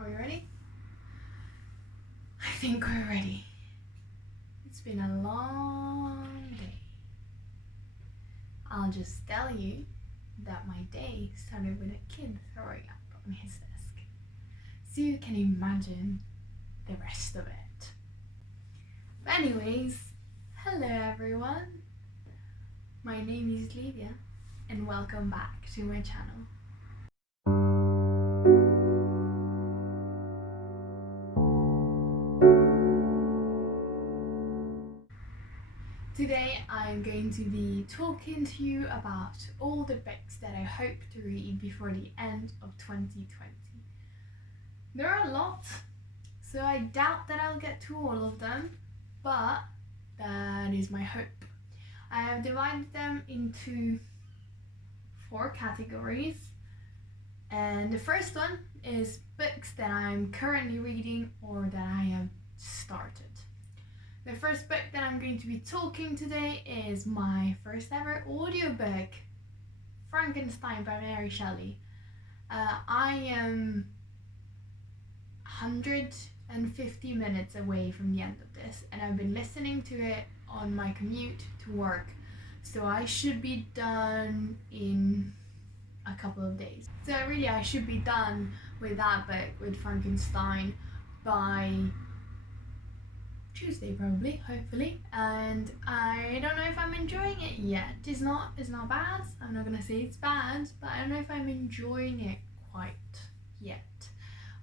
Are we ready? I think we're ready. It's been a long day. I'll just tell you that my day started with a kid throwing up on his desk. So you can imagine the rest of it. But anyways, hello everyone. My name is Livia and welcome back to my channel. Today I'm going to be talking to you about all the books that I hope to read before the end of 2020. There are a lot, so I doubt that I'll get to all of them, but that is my hope. I have divided them into 4 categories, and the first one is books that I'm currently reading or that I have started. The first book that I'm going to be talking today is my first ever audiobook, Frankenstein by Mary Shelley. I am 150 minutes away from the end of this, and I've been listening to it on my commute to work, so I should be done in a couple of days. So really I should be done with that book, with Frankenstein, by Tuesday probably, hopefully, and I don't know if I'm enjoying it yet. It's not bad. I'm not gonna say it's bad, but I don't know if I'm enjoying it quite yet.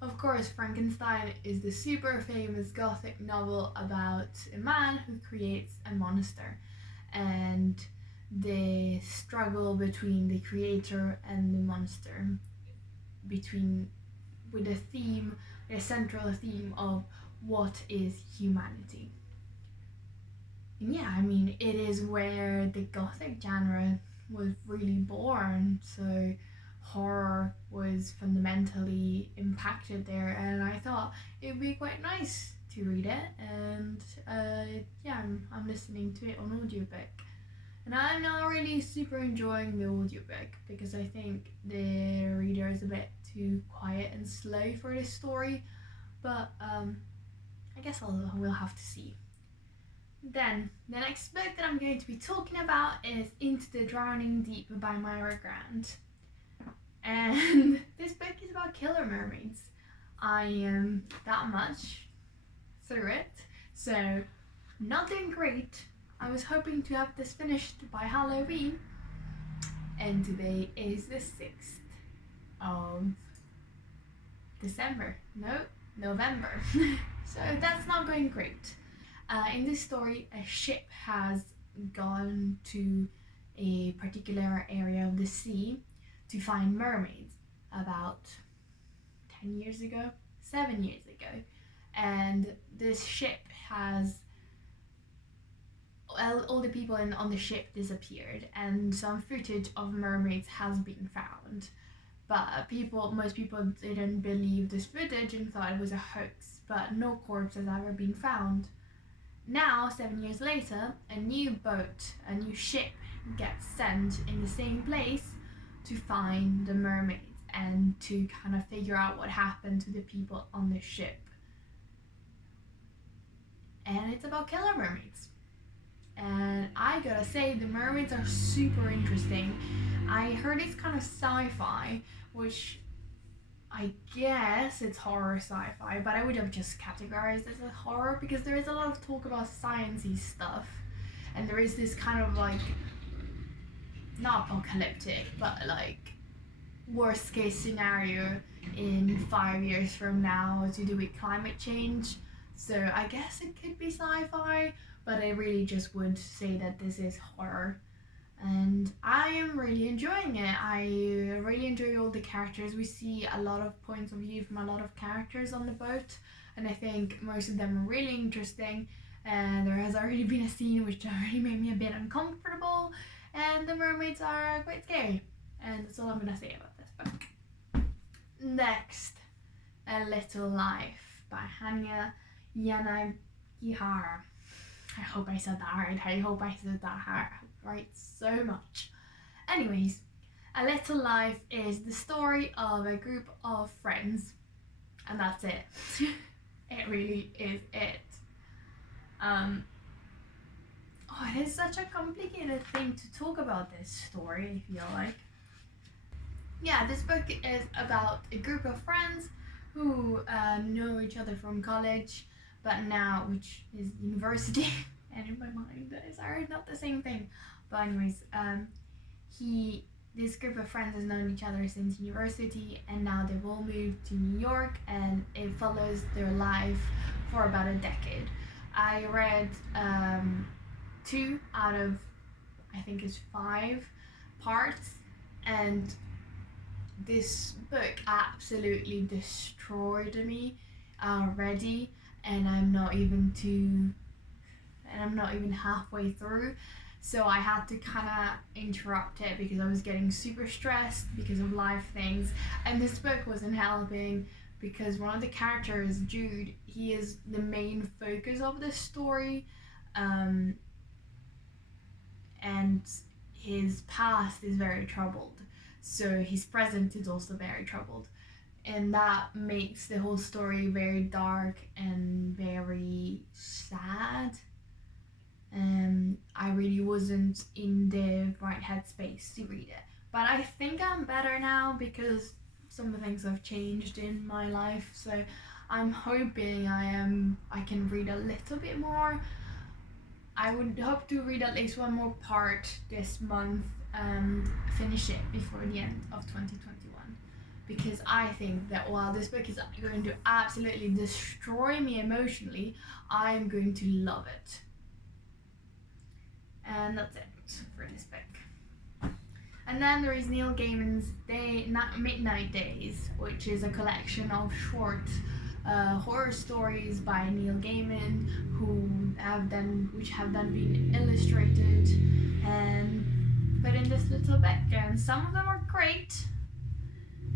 Of course, Frankenstein is the super famous gothic novel about a man who creates a monster, and the struggle between the creator and the monster, with a central theme of what is humanity. And yeah, I mean, it is where the gothic genre was really born, so horror was fundamentally impacted there, and I thought it would be quite nice to read it, and yeah, I'm listening to it on audiobook. And I'm not really super enjoying the audiobook because I think the reader is a bit too quiet and slow for this story, but I guess we'll have to see. Then, the next book that I'm going to be talking about is Into the Drowning Deep by Myra Grant. And this book is about killer mermaids. I am that much through it, so not doing great. I was hoping to have this finished by Halloween, and today is the 6th of November. So that's not going great. In this story, a ship has gone to a particular area of the sea to find mermaids about 7 years ago, and this ship has all the people on the ship disappeared, and some footage of mermaids has been found. But most people didn't believe this footage and thought it was a hoax, but no corpse has ever been found. Now, 7 years later, a new ship gets sent in the same place to find the mermaids and to kind of figure out what happened to the people on the ship. And it's about killer mermaids. And I gotta say, the mermaids are super interesting. I heard it's kind of sci-fi, which I guess it's horror sci-fi, but I would have just categorized as a horror because there is a lot of talk about sciencey stuff, and there is this kind of like, not apocalyptic, but like worst case scenario in 5 years from now to do with climate change. So I guess it could be sci-fi, but I really just would say that this is horror. And I am really enjoying it. I really enjoy all the characters. We see a lot of points of view from a lot of characters on the boat, and I think most of them are really interesting. And there has already been a scene which already made me a bit uncomfortable, and the mermaids are quite scary. And that's all I'm gonna say about this book. Next, A Little Life by Hanya Yanagihara. I hope I said that right so much. Anyways, A Little Life is the story of a group of friends, and that's it. It really is it. It is such a complicated thing to talk about this story, I feel like. Yeah, this book is about a group of friends who know each other from college, but now, which is university, and in my mind, sorry, not the same thing. But anyways, this group of friends has known each other since university, and now they've all moved to New York, and it follows their life for about a decade. I read 2 out of, I think it's 5 parts, and this book absolutely destroyed me already, and I'm not even halfway through. So I had to kind of interrupt it because I was getting super stressed because of life things, and this book wasn't helping because one of the characters, Jude, he is the main focus of the story, and his past is very troubled, so his present is also very troubled, and that makes the whole story very dark and very sad. I really wasn't in the right headspace to read it, but I think I'm better now because some things have changed in my life, so I'm hoping I can read a little bit more. I would hope to read at least one more part this month and finish it before the end of 2021, because I think that while this book is going to absolutely destroy me emotionally, I am going to love it. And that's it for this book. And then there is Neil Gaiman's Midnight Days, which is a collection of short horror stories by Neil Gaiman, which have then been illustrated and put in this little book. And some of them are great,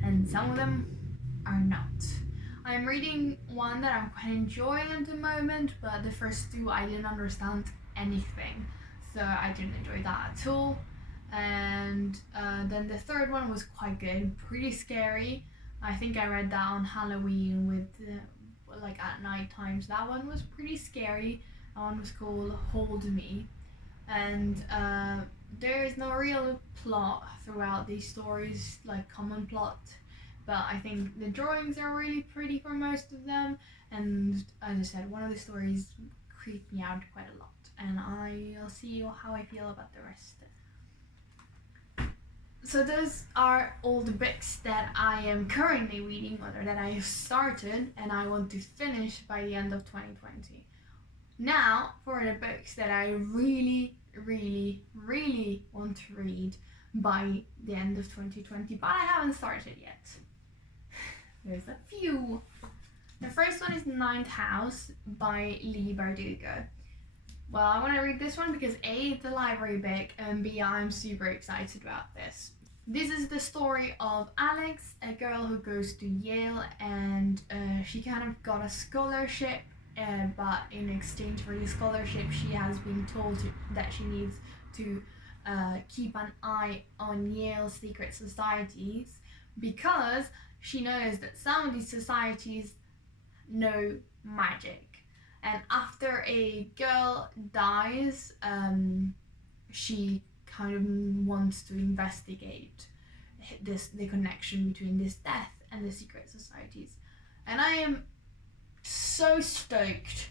and some of them are not. I'm reading one that I'm quite enjoying at the moment, but the first 2 I didn't understand anything, so I didn't enjoy that at all. And then the 3rd one was quite good, pretty scary. I think I read that on Halloween with at night times. That one was pretty scary. That one was called Hold Me, and there is no real plot throughout these stories, like common plot, but I think the drawings are really pretty for most of them, and as I said, one of the stories creeped me out quite a lot, and I'll see how I feel about the rest. So those are all the books that I am currently reading, or that I have started and I want to finish by the end of 2020. Now for the books that I really, really, really want to read by the end of 2020, but I haven't started yet. There's a few. The first one is Ninth House by Leigh Bardugo. Well, I want to read this one because A, it's a library book, and B, I'm super excited about this. This is the story of Alex, a girl who goes to Yale, and she kind of got a scholarship, but in exchange for the scholarship, she has been told that she needs to keep an eye on Yale's secret societies, because she knows that some of these societies know magic. And after a girl dies, she kind of wants to investigate the connection between this death and the secret societies. And I am so stoked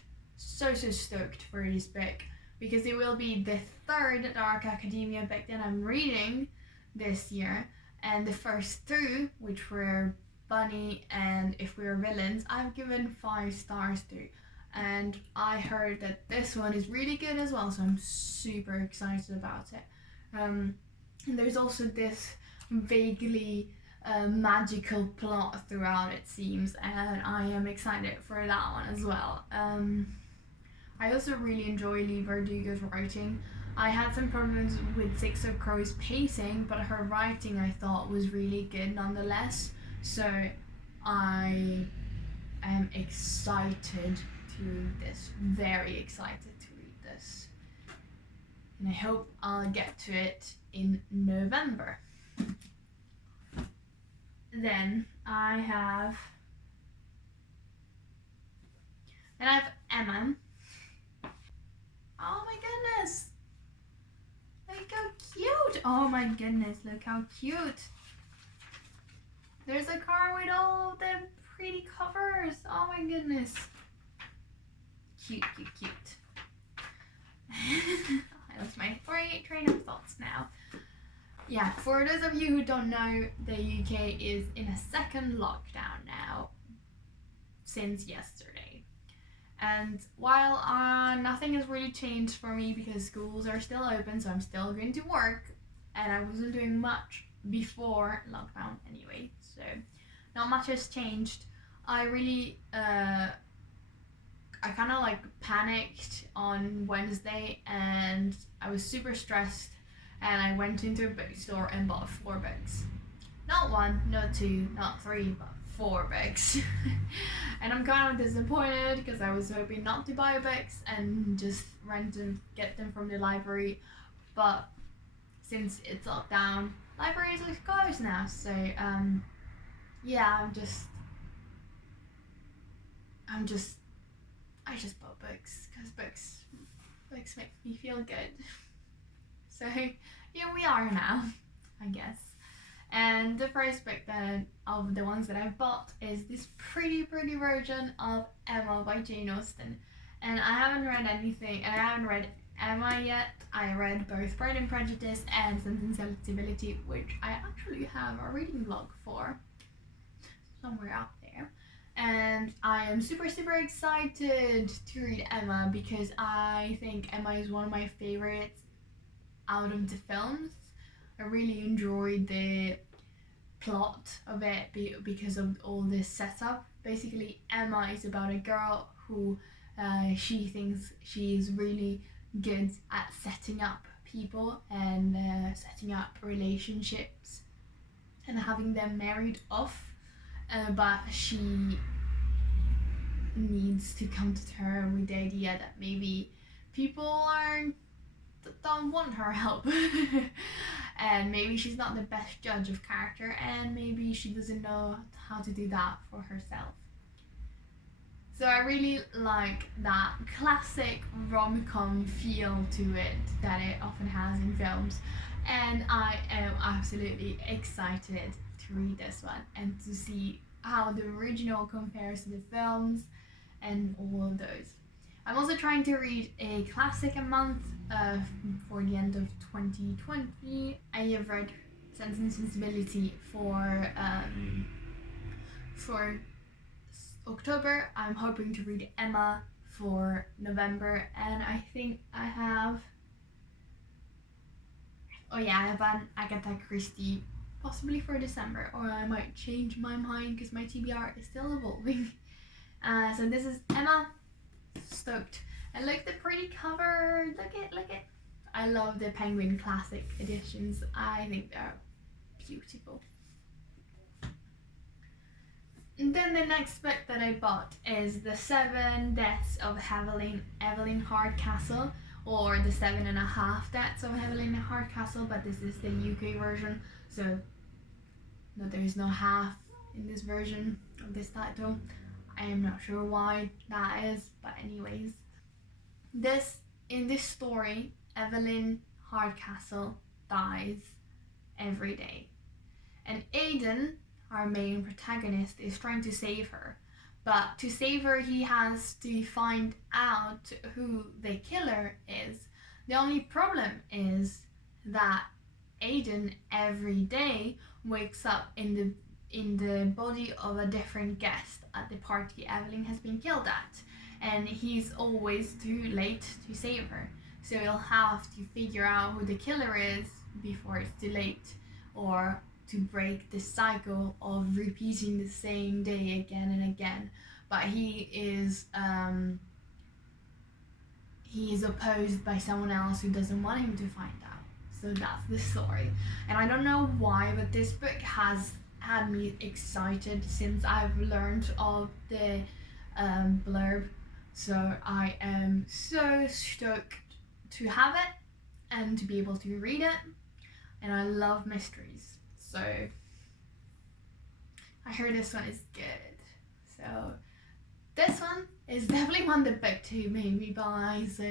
for this book, because it will be the 3rd Dark Academia book that I'm reading this year, and the first 2, which were Bunny and If We Were Villains, I've given 5 stars to. And I heard that this one is really good as well, so I'm super excited about it. And there's also this vaguely magical plot throughout, it seems, and I am excited for that one as well. I also really enjoy Leigh Bardugo's writing. I had some problems with Six of Crows pacing, but her writing I thought was really good nonetheless, so I am excited to read this, very excited to read this, and I hope I'll get to it in November. Then I have Emma. Oh my goodness! Look how cute! Oh my goodness, look how cute! There's a car with all the pretty covers. Oh my goodness. Cute, cute, cute. I lost my train of thoughts now. Yeah, for those of you who don't know, the UK is in a second lockdown now since yesterday. And while nothing has really changed for me because schools are still open, so I'm still going to work, and I wasn't doing much before lockdown anyway, so not much has changed. I really I kind of like panicked on Wednesday, and I was super stressed, and I went into a bookstore and bought 4 books. Not 1, not 2, not 3, but 4 books. And I'm kind of disappointed because I was hoping not to buy books and just rent and get them from the library, but since it's locked down, libraries are closed now, so yeah, I just bought books because books make me feel good. So here we are now, I guess. And the first book that of the ones that I've bought is this pretty version of Emma by Jane Austen. And I haven't read anything, and I haven't read Emma yet. I read both Pride and Prejudice and Sense and Sensibility, which I actually have a reading vlog for somewhere out there. And I am super excited to read Emma because I think Emma is one of my favorites out of the films. I really enjoyed the plot of it because of all this setup. Basically, Emma is about a girl who she thinks she is really good at setting up people and setting up relationships and having them married off, but she needs to come to terms with the idea that maybe people don't want her help and maybe she's not the best judge of character, and maybe she doesn't know how to do that for herself. So I really like that classic rom-com feel to it that it often has in films, and I am absolutely excited to read this one and to see how the original compares to the films and all of those. I'm also trying to read a classic a month for the end of 2020. I have read Sense and Sensibility for October. I'm hoping to read Emma for November, and I think I have an Agatha Christie possibly for December, or I might change my mind because my TBR is still evolving. So this is Emma. Stoked. And look the pretty cover. Look it. I love the Penguin Classic editions. I think they're beautiful. And then the next book that I bought is The 7 Deaths of Evelyn Hardcastle, or The 7.5 Deaths of Evelyn Hardcastle, but this is the UK version, so no, there is no half in this version of this title. I am not sure why that is, but anyways. In this story, Evelyn Hardcastle dies every day. And Aidan, our main protagonist, is trying to save her. But to save her, he has to find out who the killer is. The only problem is that Aidan every day wakes up in the body of a different guest at the party Evelyn has been killed at, and he's always too late to save her, so he'll have to figure out who the killer is before it's too late, or to break the cycle of repeating the same day again and again. But he is opposed by someone else who doesn't want him to find out. So that's the story, and I don't know why, but this book has had me excited since I've learned of the blurb. So I am so stoked to have it and to be able to read it, and I love mysteries, so I heard this one is good. So this one It's definitely one that book 2 made me buy, so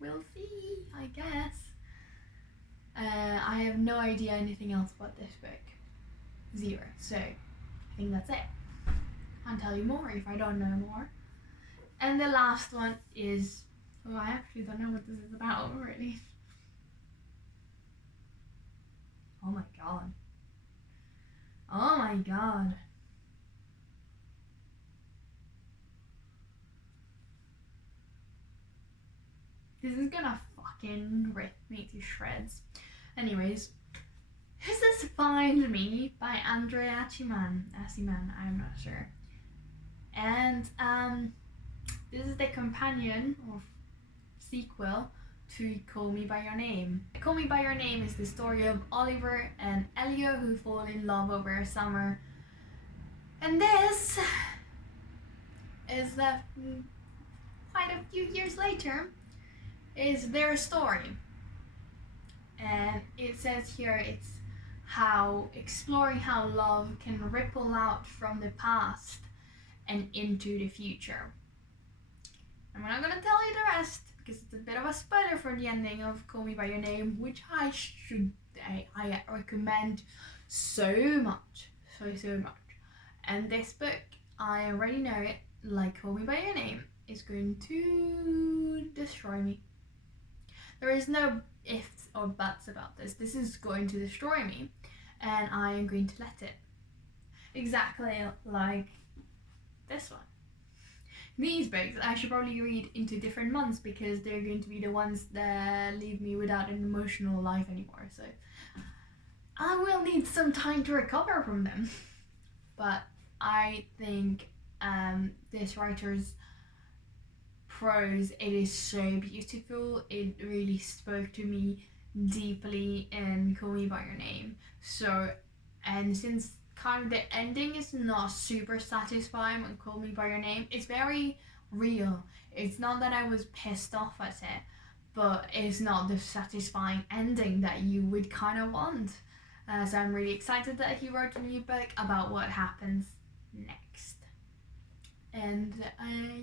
we'll see, I guess. I have no idea anything else about this book. 0. So I think that's it. I'll tell you more if I don't know more. And the last one is, oh, I actually don't know what this is about really. Oh my god. Oh my god. This is gonna fucking rip me to shreds. Anyways, this is Find Me by Andrea Aciman, I'm not sure. And this is the companion or sequel to Call Me By Your Name. Call Me By Your Name is the story of Oliver and Elio who fall in love over a summer. And this is quite a few years later is their story. And it says here it's how exploring how love can ripple out from the past and into the future. I'm not gonna tell you the rest because it's a bit of a spoiler for the ending of Call Me By Your Name, which I recommend so much. And this book, I already know it, like Call Me By Your Name, is going to destroy me. There is no ifs or buts about this. This is going to destroy me, and I am going to let it. Exactly like this one. These books I should probably read into different months because they're going to be the ones that leave me without an emotional life anymore. So I will need some time to recover from them. But I think this writer's prose, it is so beautiful. It really spoke to me deeply in Call Me By Your Name. So, and since kind of the ending is not super satisfying on Call Me By Your Name, it's very real. It's not that I was pissed off at it, but it's not the satisfying ending that you would kind of want. So I'm really excited that he wrote a new book about what happens next. And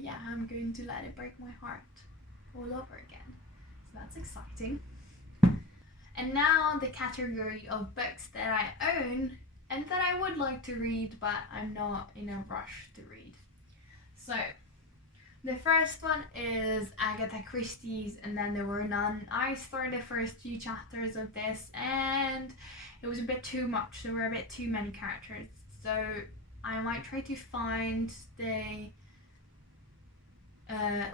yeah, I'm going to let it break my heart all over again. So that's exciting. And now the category of books that I own and that I would like to read, but I'm not in a rush to read. So the first one is Agatha Christie's And Then There Were None. I started the first few chapters of this and it was a bit too much. There were a bit too many characters. So I might try to find the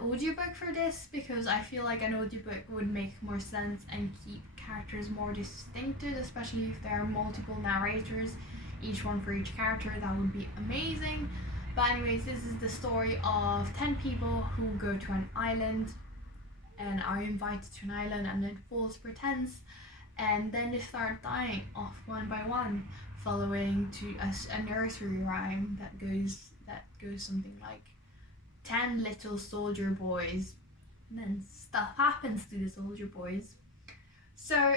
audiobook for this because I feel like an audiobook would make more sense and keep characters more distinctive, especially if there are multiple narrators, each one for each character. That would be amazing. But anyways, this is the story of 10 people who go to an island and are invited to an island and then false pretense, and then they start dying off one by one, following to a nursery rhyme that goes something like 10 little soldier boys, and then stuff happens to the soldier boys. So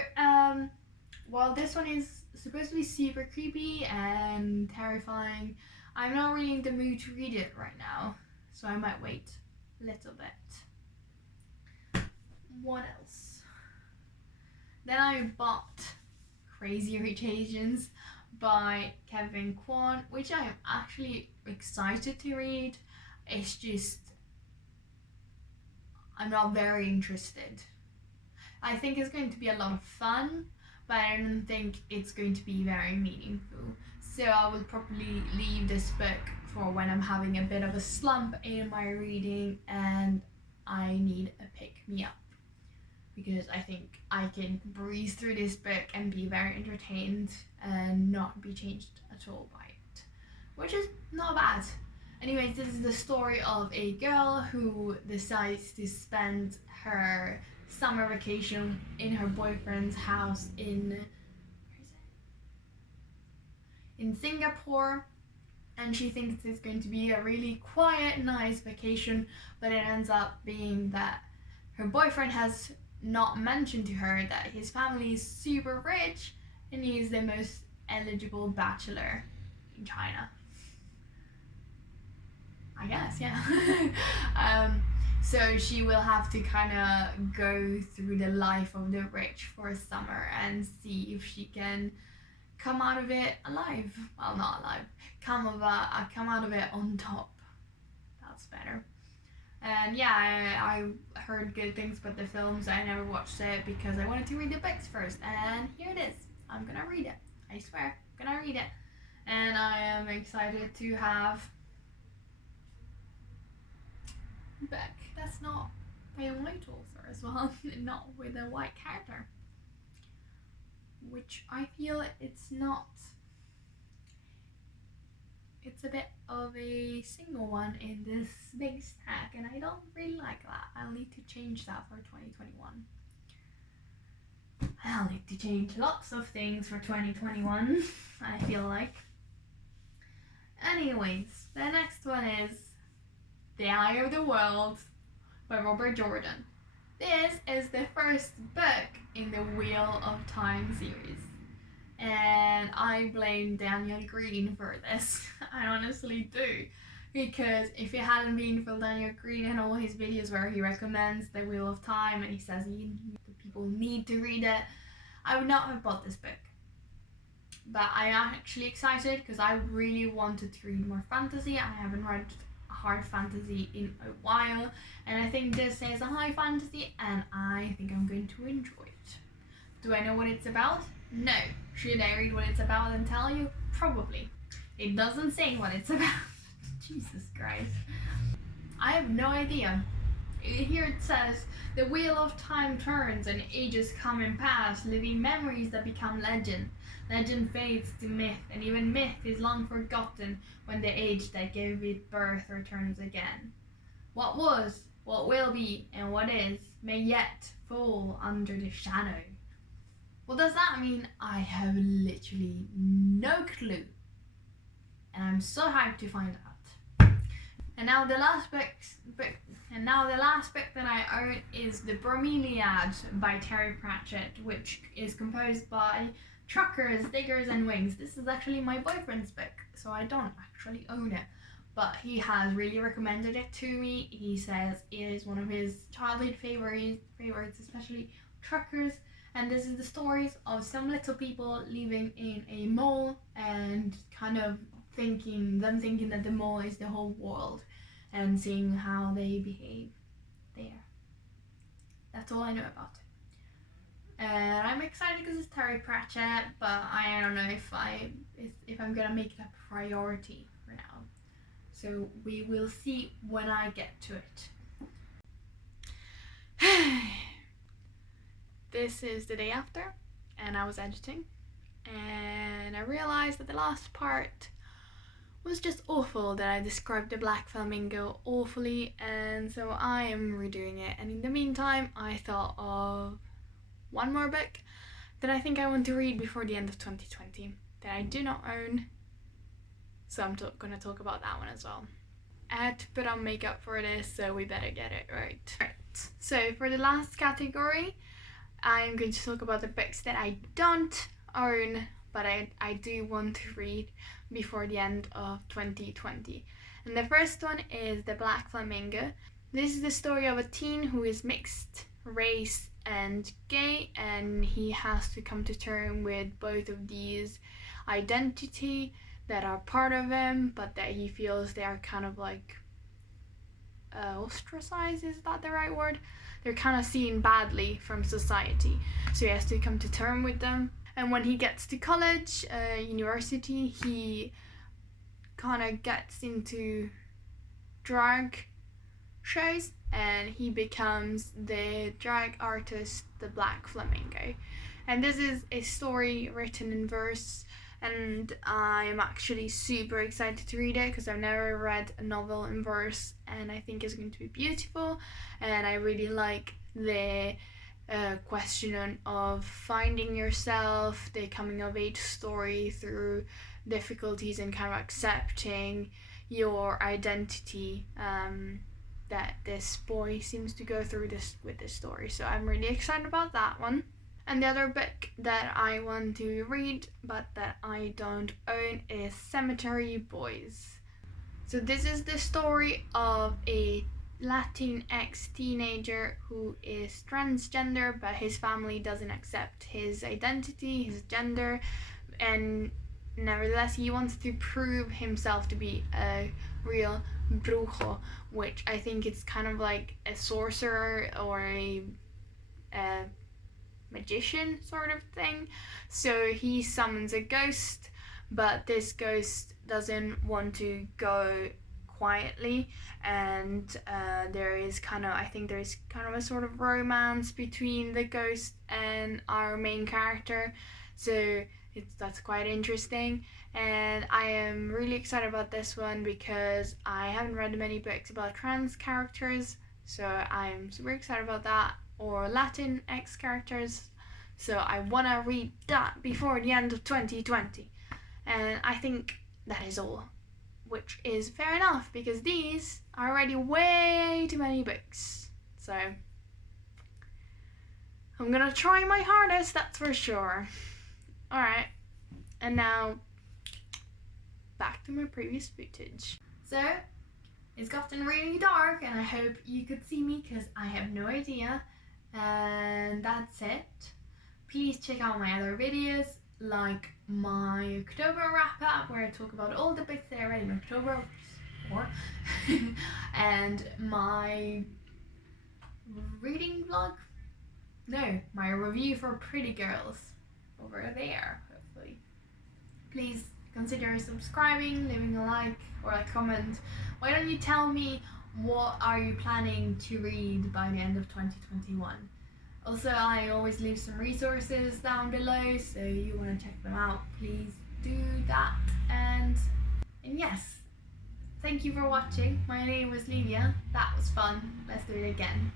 while this one is supposed to be super creepy and terrifying, I'm not really in the mood to read it right now, so I might wait a little bit. What else? Then I bought Crazy Rich Asians by Kwan, which I am actually excited to read. It's just, I'm not very interested. I think it's going to be a lot of fun, but I don't think it's going to be very meaningful. So I will probably leave this book for when I'm having a bit of a slump in my reading and I need a pick-me-up. Because I think I can breeze through this book and be very entertained and not be changed at all by it, which is not bad. Anyways, this is the story of a girl who decides to spend her summer vacation in her boyfriend's house in Singapore, and she thinks it's going to be a really quiet, nice vacation, but it ends up being that her boyfriend has not mentioned to her that his family is super rich and he is the most eligible bachelor in China, I guess. guess, yeah. So she will have to kind of go through the life of the rich for a summer and see if she can come out of it alive. Well, not alive. Come out of it on top. That's better. And yeah, I heard good things about the films. I never watched it because I wanted to read the books first. And here it is. I'm gonna read it. I swear, I'm gonna read it. And I am excited to have book that's not by a white author as well, not with a white character, which I feel it's not. It's a bit of a single one in this big stack, and I don't really like that. I'll need to change that for 2021. I'll need to change lots of things for 2021, I feel like. Anyways, the next one is The Eye of the World by Robert Jordan. This is the first book in the Wheel of Time series. And I blame Daniel Green for this. I honestly do. Because if it hadn't been for Daniel Green and all his videos where he recommends the Wheel of Time and he says people need to read it, I would not have bought this book. But I am actually excited because I really wanted to read more fantasy. I haven't read hard fantasy in a while, and I think this is a high fantasy and I think I'm going to enjoy it. Do I know what it's about? No. Should I read what it's about and tell you? Probably. It doesn't say what it's about. Jesus Christ. I have no idea. Here it says, the wheel of time turns and ages come and pass, living memories that become legend. Legend fades to myth, and even myth is long forgotten when the age that gave it birth returns again. What was, what will be, and what is may yet fall under the shadow. What does that mean? I have literally no clue. And I'm so hyped to find out. And now the last book that I own is The Bromeliads by Terry Pratchett, which is composed by Truckers, Diggers and Wings. This is actually my boyfriend's book, so I don't actually own it. But he has really recommended it to me. He says it is one of his childhood favorites, especially Truckers. And this is the stories of some little people living in a mall and kind of thinking that the mall is the whole world and seeing how they behave there. That's all I know about it. And I'm excited because it's Terry Pratchett, but I don't know if I'm gonna make it a priority for now. So we will see when I get to it. This is the day after, and I was editing, and I realized that the last part was just awful, that I described the black flamingo awfully, and so I am redoing it. And in the meantime, I thought of one more book that I think I want to read before the end of 2020 that I do not own, so I'm gonna talk about that one as well. I had to put on makeup for this, so we better get it right. So for the last category, I'm going to talk about the books that I don't own, but I do want to read before the end of 2020. And the first one is The Black Flamingo. This is the story of a teen who is mixed race and gay, and he has to come to terms with both of these identity that are part of him, but that he feels they are kind of like ostracized, is that the right word? They're kind of seen badly from society, so he has to come to terms with them. And when he gets to college, university, he kind of gets into drag shows, and he becomes the drag artist, the Black Flamingo. And this is a story written in verse, and I'm actually super excited to read it because I've never read a novel in verse, and I think it's going to be beautiful. And I really like the question of finding yourself, the coming of age story through difficulties and kind of accepting your identity that this boy seems to go through with this story. So I'm really excited about that one. And the other book that I want to read but that I don't own is Cemetery Boys. So this is the story of a Latinx teenager who is transgender, but his family doesn't accept his identity, his gender, and nevertheless he wants to prove himself to be a real brujo, which I think it's kind of like a sorcerer or a magician sort of thing. So he summons a ghost, but this ghost doesn't want to go quietly, and there is kind of, I think there's kind of a sort of romance between the ghost and our main character. So that's quite interesting, and I am really excited about this one because I haven't read many books about trans characters, so I'm super excited about that, or Latinx characters. So I want to read that before the end of 2020. And I think that is all, which is fair enough because these are already way too many books. So I'm gonna try my hardest, that's for sure. Alright, and now back to my previous footage. So it's gotten really dark and I hope you could see me because I have no idea. And that's it. Please check out my other videos, like my October wrap up where I talk about all the books that I read in October, or and my reading vlog. No, my review for Pretty Girls over there, hopefully. Please consider subscribing, leaving a like or a comment. Why don't you tell me what are you planning to read by the end of 2021? Also, I always leave some resources down below, so you want to check them out, please do that. And yes, thank you for watching. My name was Lydia. That was fun. Let's do it again.